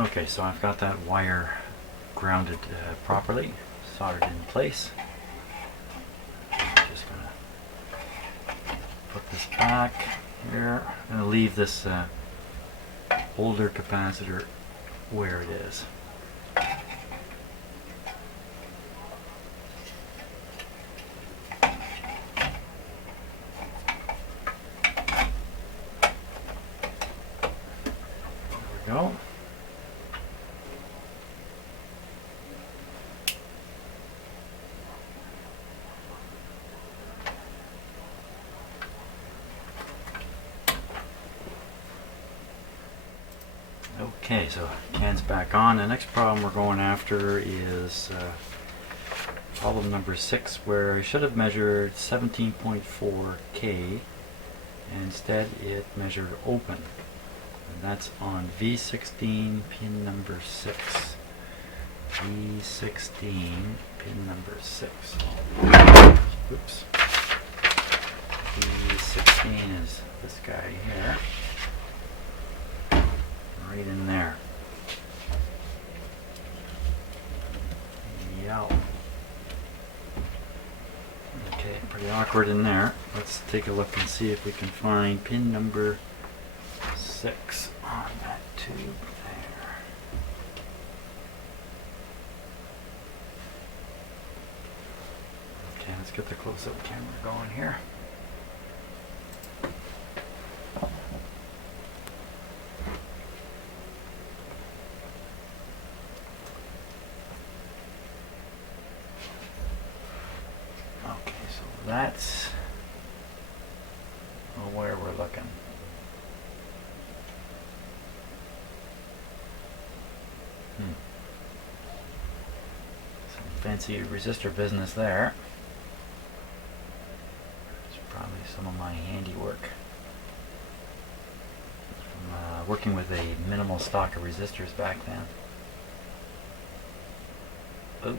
Okay, so I've got that wire grounded properly, soldered in place. I'm just gonna put this back here. I'm gonna leave this older capacitor where it is. Go. Okay, so can's back on. The next problem we're going after is problem number 6, where I should have measured 17.4 K, and instead it measured open. And that's on V16 pin number 6. V16 pin number 6. Oops. V16 is this guy here. Right in there. Yeah. Okay, pretty awkward in there. Let's take a look and see if we can find pin number 6 on that tube there. Okay, let's get the close-up camera going here. Okay, so that's where we're looking. Some fancy resistor business there. It's probably some of my handiwork from working with a minimal stock of resistors back then. Oh.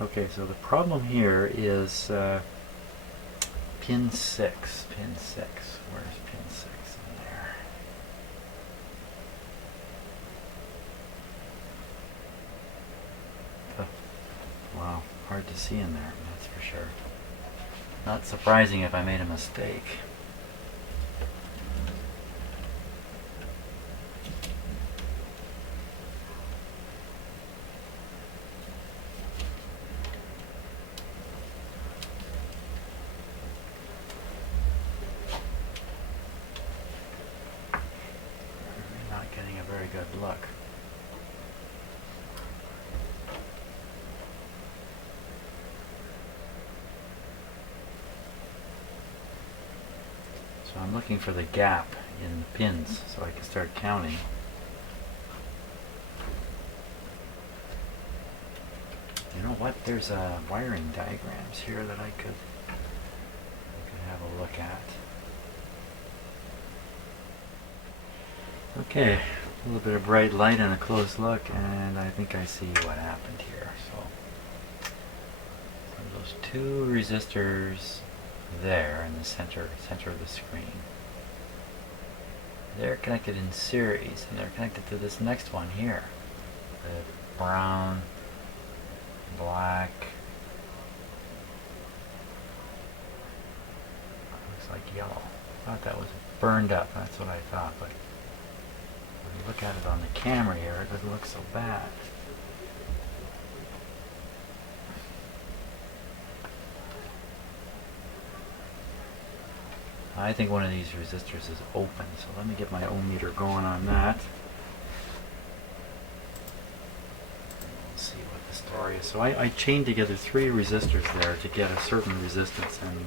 Okay, so the problem here is pin 6. Pin 6. Where's pin 6 in there? Oh, wow, hard to see in there, that's for sure. Not surprising if I made a mistake. Getting a very good look. So I'm looking for the gap in the pins so I can start counting. You know what? There's wiring diagrams here that I could have a look at. Okay, a little bit of bright light and a close look, and I think I see what happened here. So those two resistors there in the center of the screen, they're connected in series, and they're connected to this next one here. The brown, black, looks like yellow. I thought that was burned up, that's what I thought, but when you look at it on the camera here, it doesn't look so bad. I think one of these resistors is open, so let me get my ohm meter going on that. We'll see what the story is. So I chained together 3 resistors there to get a certain resistance, and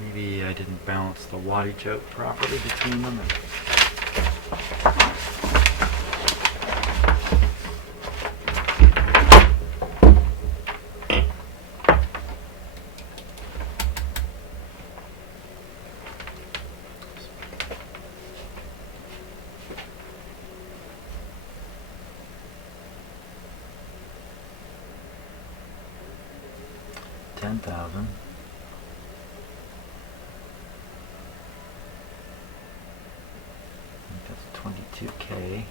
maybe I didn't balance the wattage out properly between them. 10,000. 22K.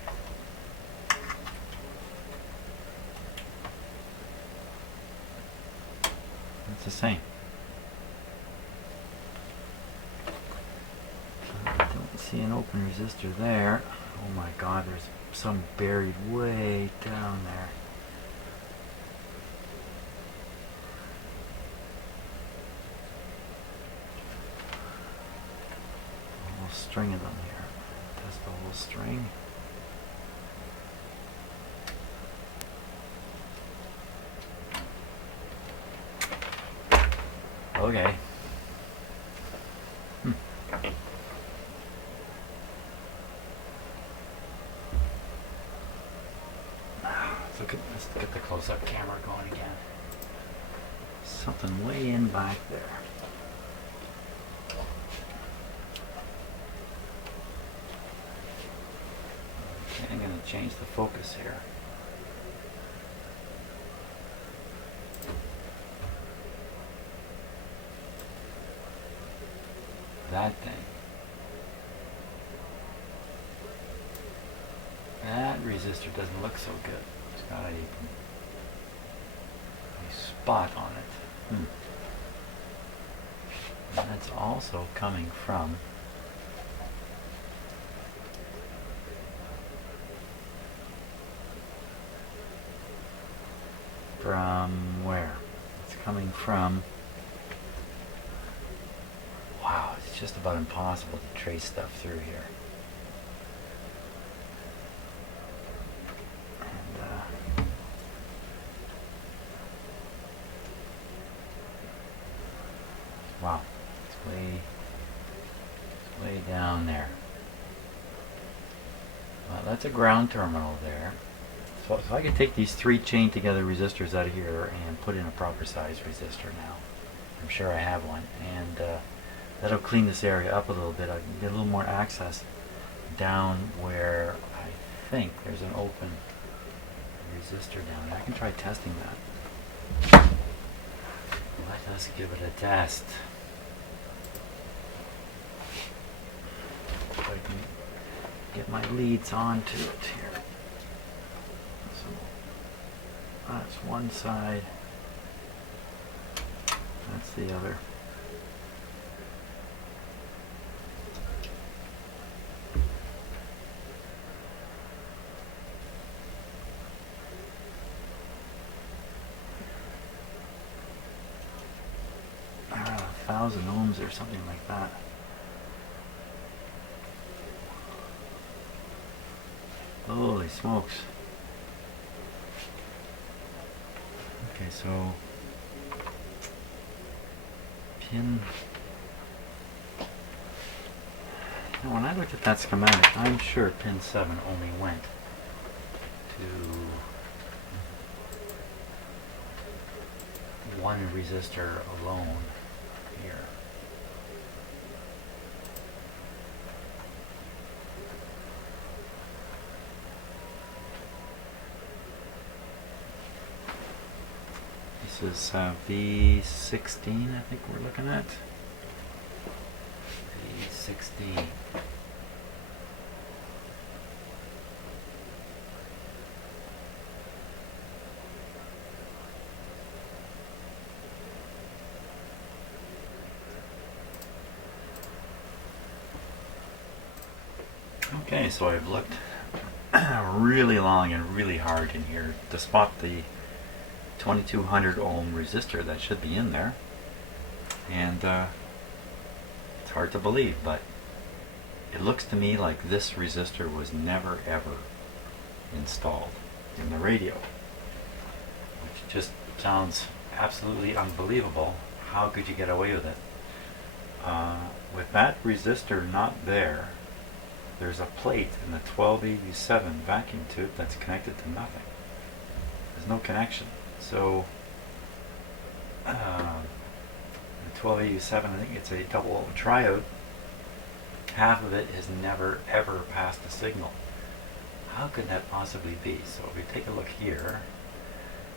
It's the same. I don't see an open resistor there. Oh my god, there's some buried way down there. A whole string of them here. Test the whole string. Okay. Let's get the close-up camera going again. Something way in back there. Okay, I'm going to change the focus here. That thing. That resistor doesn't look so good. It's got a spot on it. And that's also coming from where? It's coming from, wow, it's just about impossible to trace stuff through here. Wow, it's way down there. Well, that's a ground terminal there. So I could take these three chained together resistors out of here and put in a proper size resistor now. I'm sure I have one, and that'll clean this area up a little bit. I can get a little more access down where I think there's an open resistor down there. I can try testing that. Let us give it a test. If I can get my leads onto it here. So that's one side. That's the other. Around 1,000 ohms or something like that. Holy smokes. Okay, so pin. Now when I looked at that schematic, I'm sure pin 7 only went to one resistor alone here. This is V16, I think we're looking at. V16. Okay, so I've looked really long and really hard in here to spot the 2200 ohm resistor that should be in there, and it's hard to believe, but it looks to me like this resistor was never ever installed in the radio, which just sounds absolutely unbelievable. How could you get away with it? With that resistor not there, there's a plate in the 1287 vacuum tube that's connected to nothing. There's no connection. So, the 1287, I think it's a double triode. Half of it has never ever passed a signal. How could that possibly be? So if we take a look here,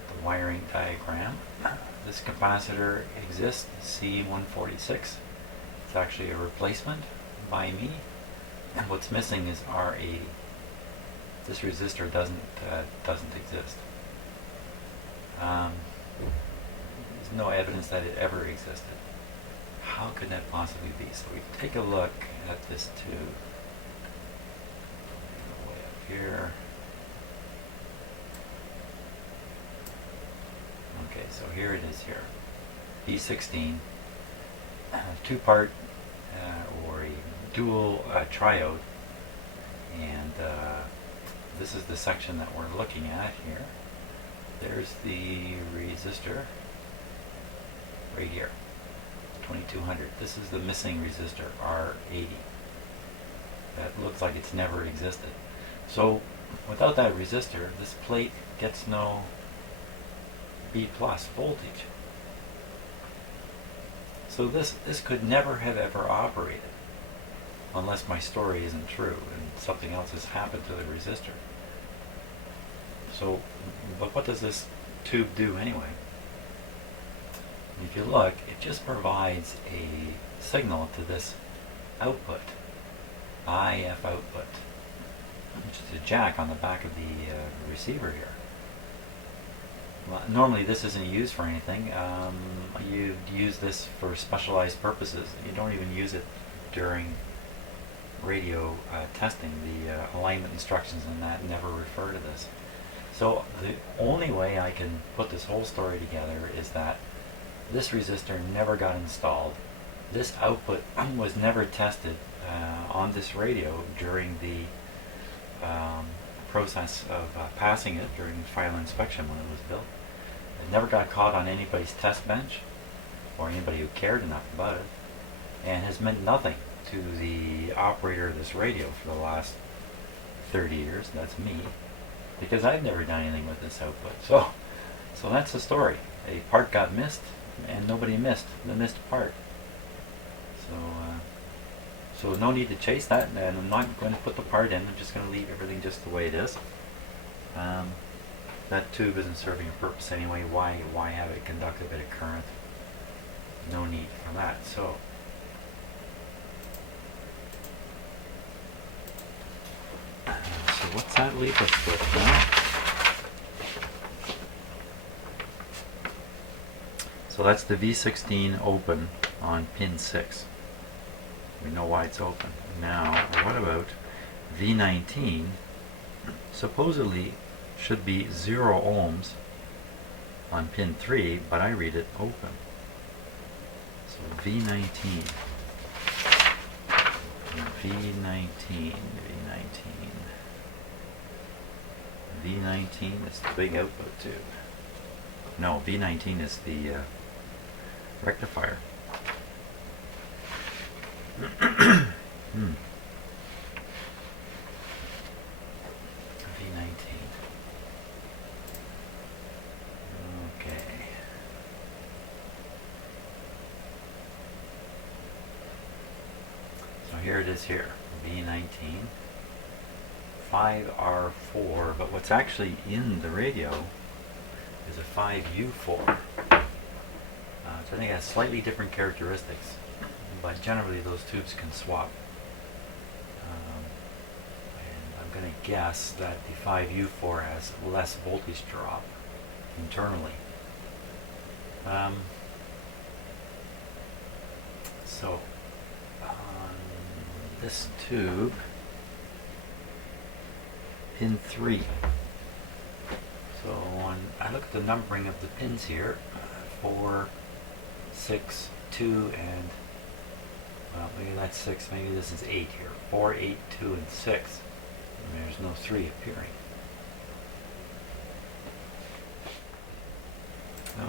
the wiring diagram, this capacitor exists, C146. It's actually a replacement by me. And what's missing is R80. This resistor doesn't exist. There's no evidence that it ever existed. How could that possibly be? So we take a look at this tube. Way up here. Okay, so here it is here. B16, two-part or a dual triode, and this is the section that we're looking at here. There's the resistor right here, 2200. This is the missing resistor, R80. That looks like it's never existed. So without that resistor, this plate gets no B plus voltage. So this could never have ever operated unless my story isn't true and something else has happened to the resistor. So, but what does this tube do anyway? If you look, it just provides a signal to this output, IF output, which is a jack on the back of the receiver here. Well, normally this isn't used for anything. You use this for specialized purposes. You don't even use it during radio testing. The alignment instructions and that never refer to this. So the only way I can put this whole story together is that this resistor never got installed. This output was never tested on this radio during the process of passing it during the final inspection when it was built. It never got caught on anybody's test bench or anybody who cared enough about it, and has meant nothing to the operator of this radio for the last 30 years. That's me, because I've never done anything with this output. So that's the story. A part got missed, and nobody missed the missed part. So no need to chase that, and I'm not going to put the part in. I'm just going to leave everything just the way it is. That tube isn't serving a purpose anyway. Why have it conduct a bit of current? No need for that. So what's that leave us with now? So that's the V16 open on pin 6. We know why it's open. Now, what about V19? Supposedly should be 0 ohms on pin 3, but I read it open. So V19. V19 is the big output tube. No, V19 is the rectifier. V19. Okay. So here it is here, V19. 5R4, but what's actually in the radio is a 5U4. So I think it has slightly different characteristics, but generally those tubes can swap. And I'm going to guess that the 5U4 has less voltage drop internally. So on this tube, pin 3. So when I look at the numbering of the pins here, 4, 6, 2, and well, maybe that's 6, maybe this is 8 here. 4, 8, 2, and 6. And there's no 3 appearing.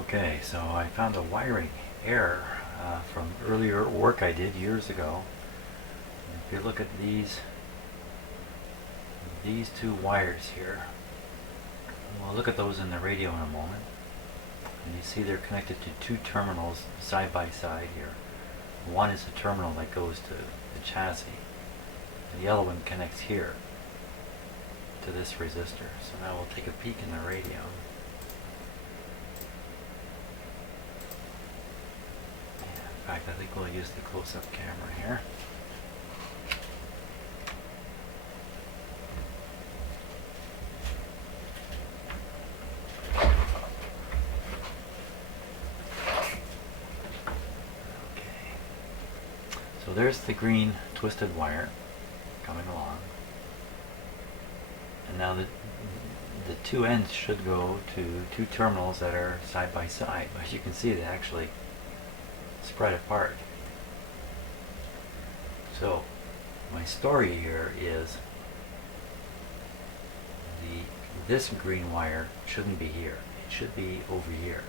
Okay, so I found a wiring error from earlier work I did years ago. If you look at these two wires here, we'll look at those in the radio in a moment. And you see they're connected to 2 terminals side by side here. One is the terminal that goes to the chassis, and the other one connects here to this resistor. So now we'll take a peek in the radio. In fact, I think we'll use the close-up camera here. So there's the green twisted wire coming along. And now the two ends should go to two terminals that are side by side. As you can see, they actually spread apart. So my story here is this green wire shouldn't be here. It should be over here.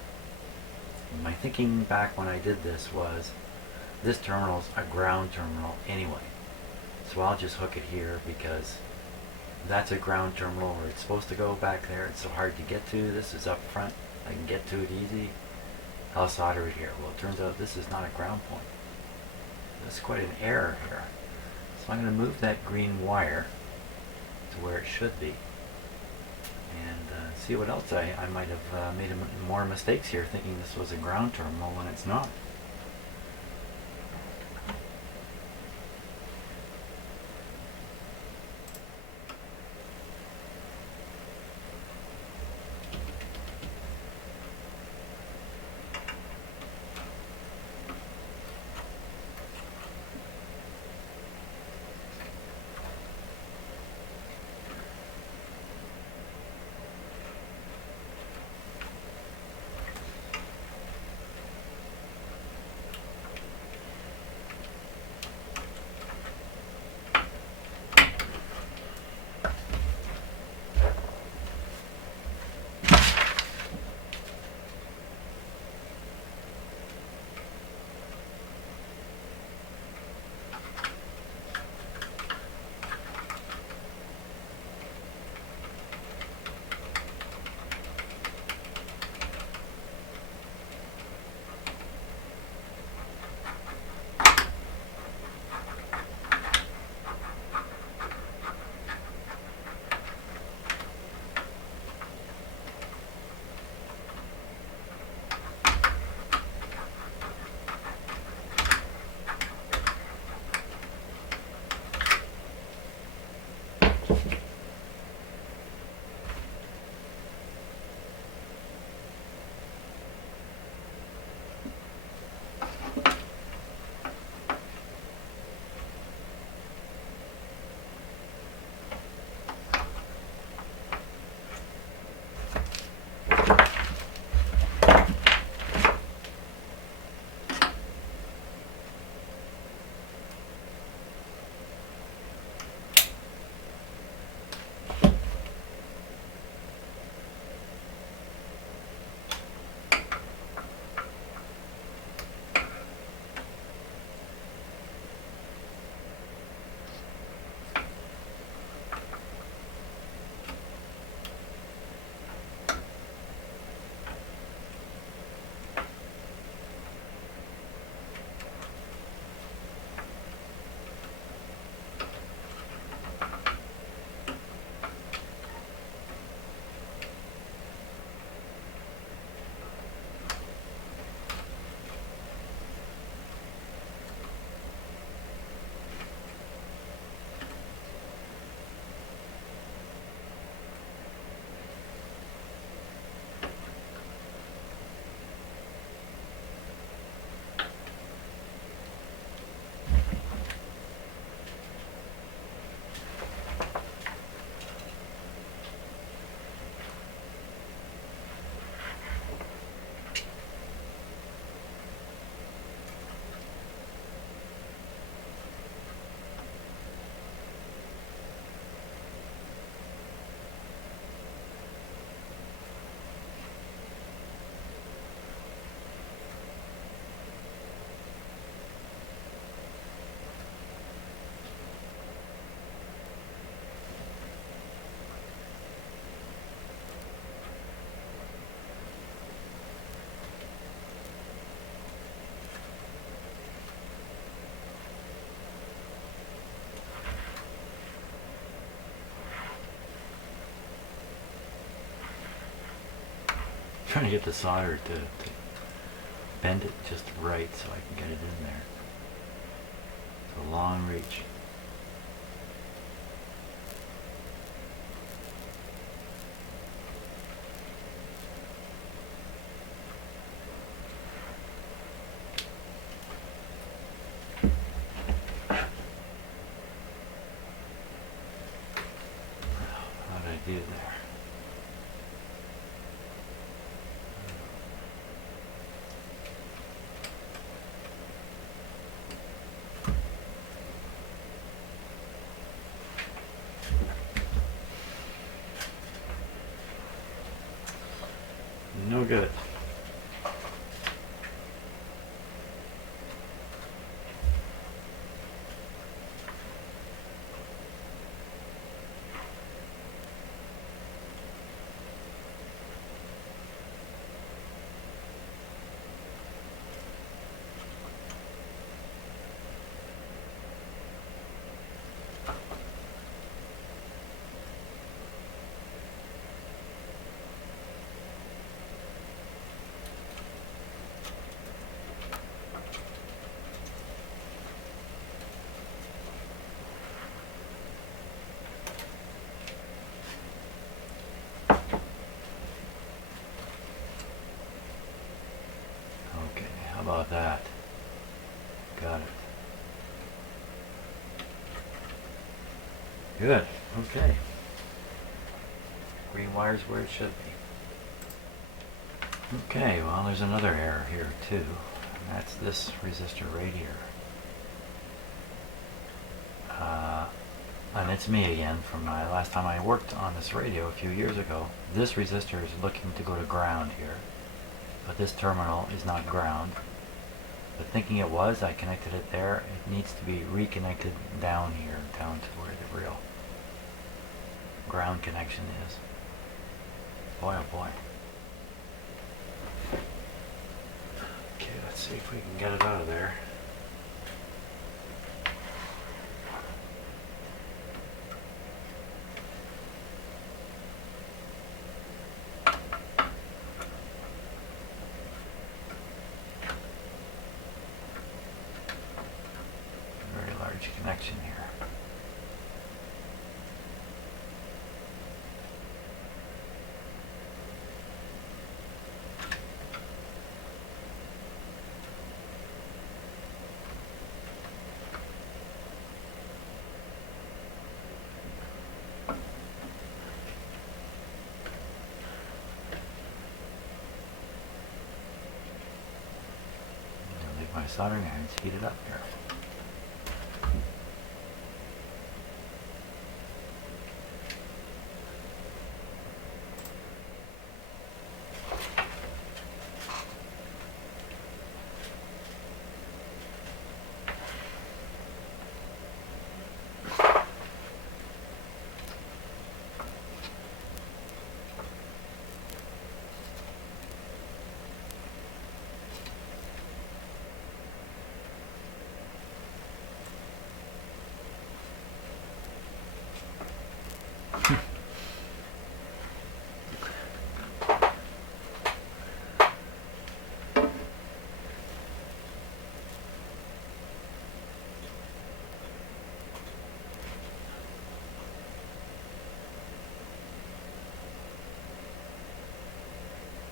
And my thinking back when I did this was this terminal's a ground terminal anyway. So I'll just hook it here because that's a ground terminal where it's supposed to go back there. It's so hard to get to. This is up front. I can get to it easy. I'll solder it here. Well, it turns out this is not a ground point. There's quite an error here. So I'm going to move that green wire to where it should be. And see what else I might have made more mistakes here thinking this was a ground terminal when it's not. Trying to get the solder to bend it just right so I can get it in there. It's a long reach. Look at it. How about that? Got it. Good. Okay. Green wire's where it should be. Okay, well there's another error here too. And that's this resistor right here. And it's me again from my last time I worked on this radio a few years ago. This resistor is looking to go to ground here. But this terminal is not ground. But thinking it was, I connected it there. It needs to be reconnected down here, down to where the real ground connection is. Boy, oh boy. Okay, let's see if we can get it out of there. Connection here. I'll leave my soldering irons heated up here.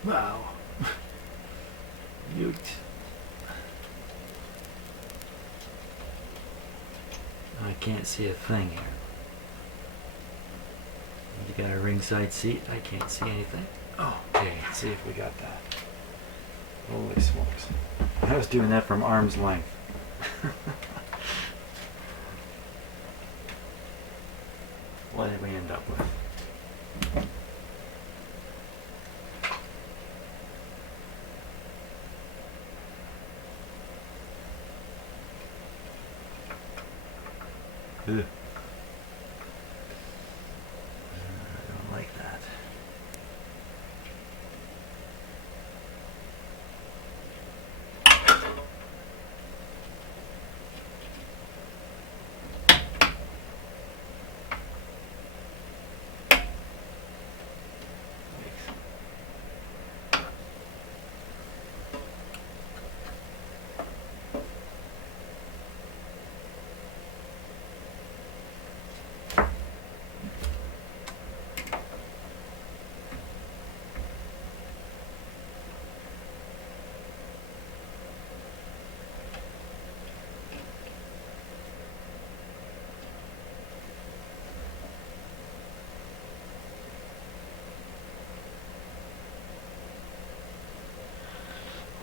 Wow. Mute. I can't see a thing here. You got a ringside seat. I can't see anything. Oh, okay. Let's see if we got that. Holy smokes. I was doing that from arm's length. What did we end up with? Ugh. I don't like that.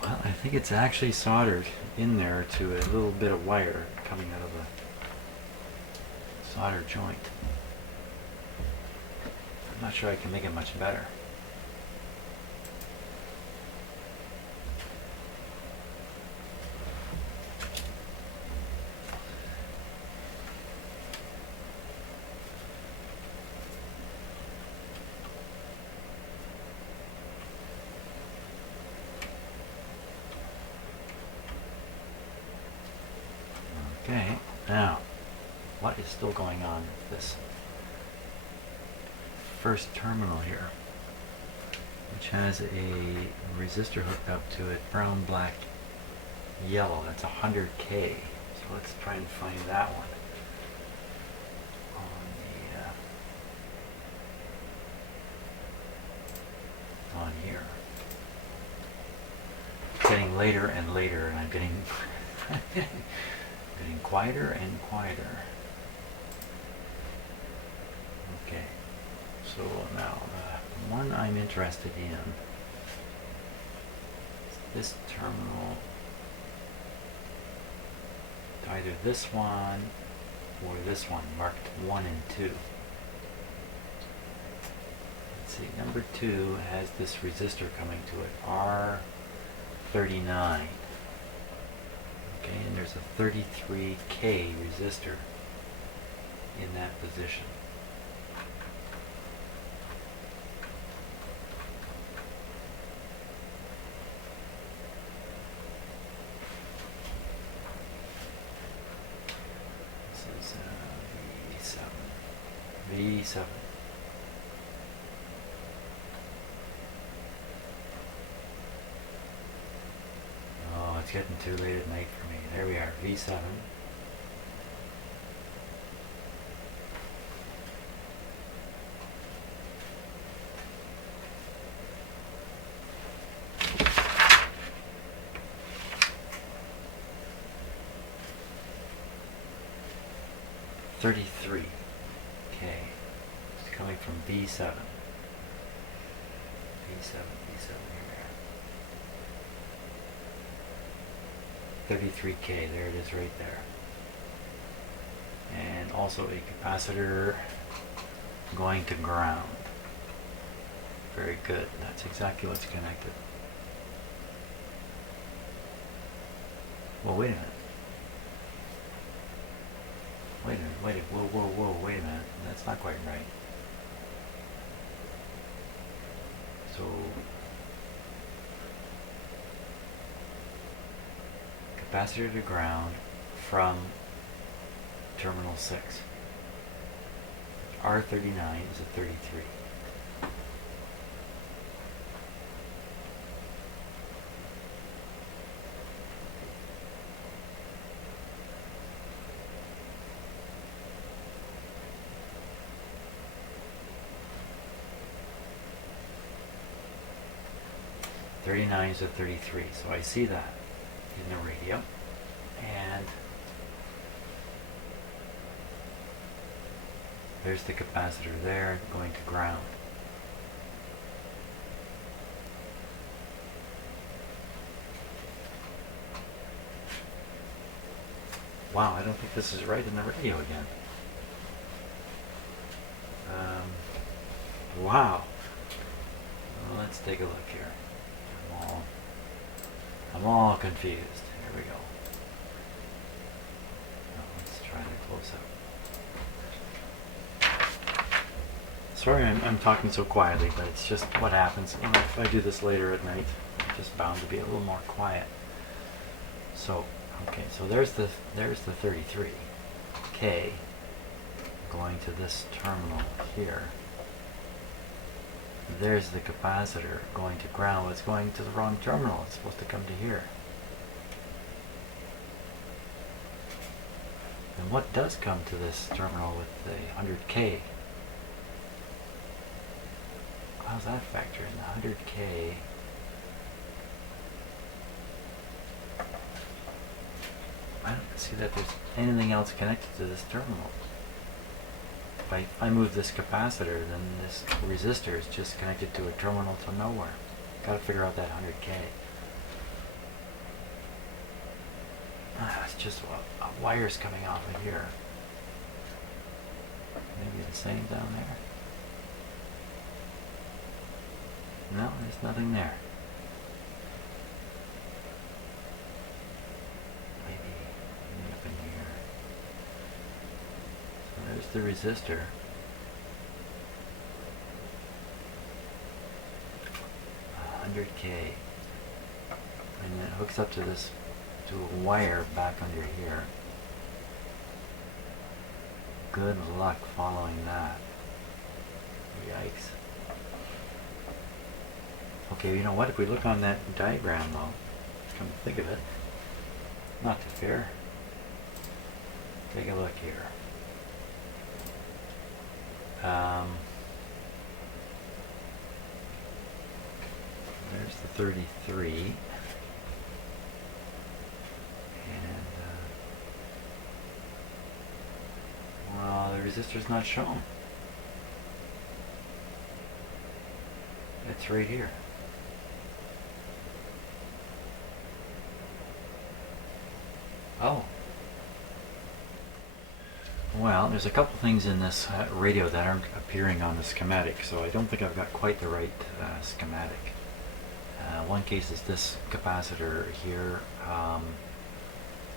I think it's actually soldered in there to a little bit of wire coming out of a solder joint. I'm not sure I can make it much better. Okay, now, what is still going on with this first terminal here, which has a resistor hooked up to it, brown, black, yellow. That's 100K. So let's try and find that one on here. It's getting later and later, and I'm getting getting quieter and quieter. Okay, so now the one I'm interested in is this terminal. Either this one or this one, marked 1 and 2. Let's see, number 2 has this resistor coming to it, R39. Okay, and there's a 33K resistor in that position. V7. Oh, it's getting too late at night for me. There we are, V7. $33K. It's coming from V7. V7, here we are. $33K, there it is right there. And also a capacitor going to ground. Very good, that's exactly what's connected. Well, wait a minute. Whoa, wait a minute. That's not quite right. So, capacitor to ground from terminal 6. R39 is a 33. $39 is a 33, so I see that in the radio, and there's the capacitor there going to ground. Wow, I don't think this is right in the radio again. Wow. Well, let's take a look here. I'm all confused. Here we go. Now, let's try the close-up. Sorry I'm talking so quietly, but it's just what happens. You know, if I do this later at night, I'm just bound to be a little more quiet. So, okay, so there's the 33K going to this terminal here. There's the capacitor going to ground. It's going to the wrong terminal. It's supposed to come to here. And what does come to this terminal with the 100K? How's that factor in? The 100K. I don't see that there's anything else connected to this terminal. If I move this capacitor, then this resistor is just connected to a terminal to nowhere. Got to figure out that 100K. It's just wires coming off of here. Maybe the same down there. No, there's nothing there. Maybe up in here. So there's the resistor. $100K. And it hooks up to this, to a wire back under here. good luck following that. Yikes. Okay, you know what? If we look on that diagram though, come to think of it, not too fair. Take a look here. There's the 33. And, well, the resistor's not shown. It's right here. Oh. Well, there's a couple things in this radio that aren't appearing on the schematic, so I don't think I've got quite the right schematic. One case is this capacitor here.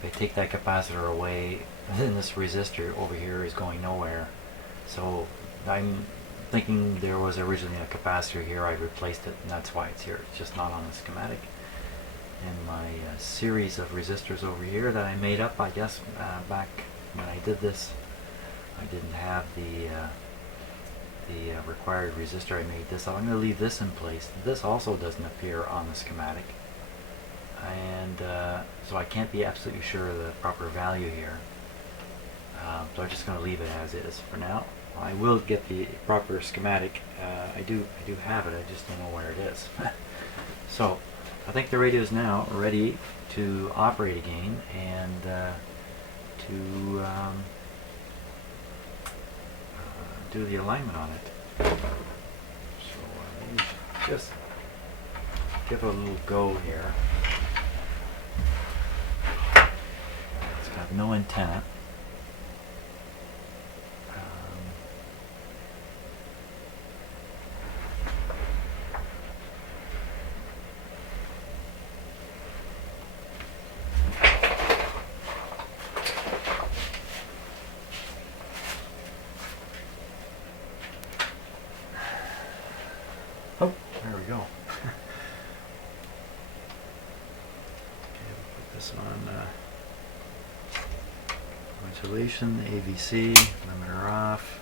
If I take that capacitor away, then this resistor over here is going nowhere. So I'm thinking there was originally a capacitor here, I replaced it, and that's why it's here. It's just not on the schematic. And my series of resistors over here that I made up, I guess, back when I did this, I didn't have the required resistor. I made this. I'm going to leave this in place. This also doesn't appear on the schematic, and so I can't be absolutely sure of the proper value here. So I'm just going to leave it as is for now. I will get the proper schematic. I do have it. I just don't know where it is. So I think the radio is now ready to operate again and to do the alignment on it. So let me just give it a little go here. It's got no antenna. Oh, there we go. Okay, we'll put this on ventilation, AVC, limiter off,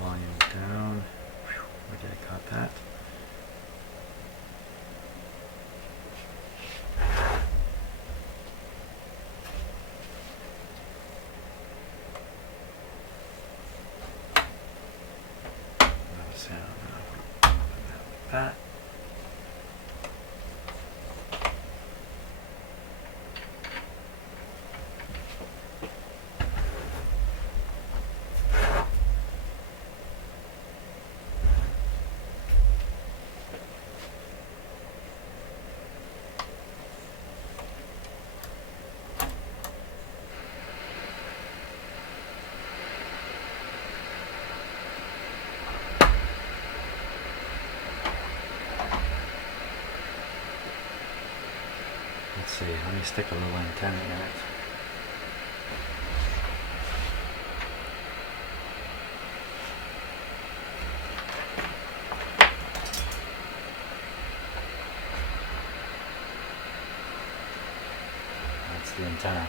volume down. Okay, I caught that. Sound like that. Let's see, let me stick a little antenna in it. That's the antenna.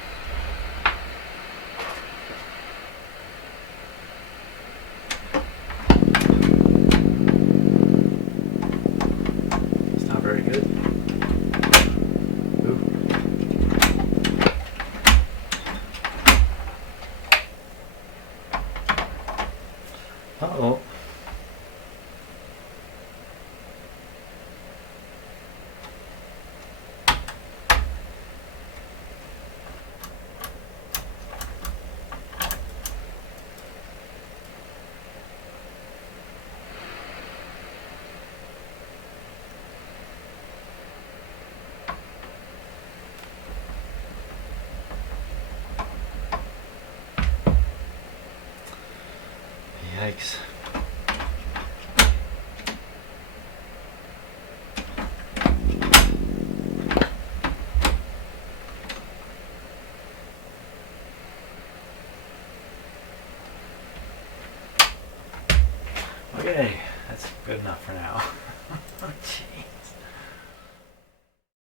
It's not very good. Uh-oh. Yikes. Okay, that's good enough for now. Jeez.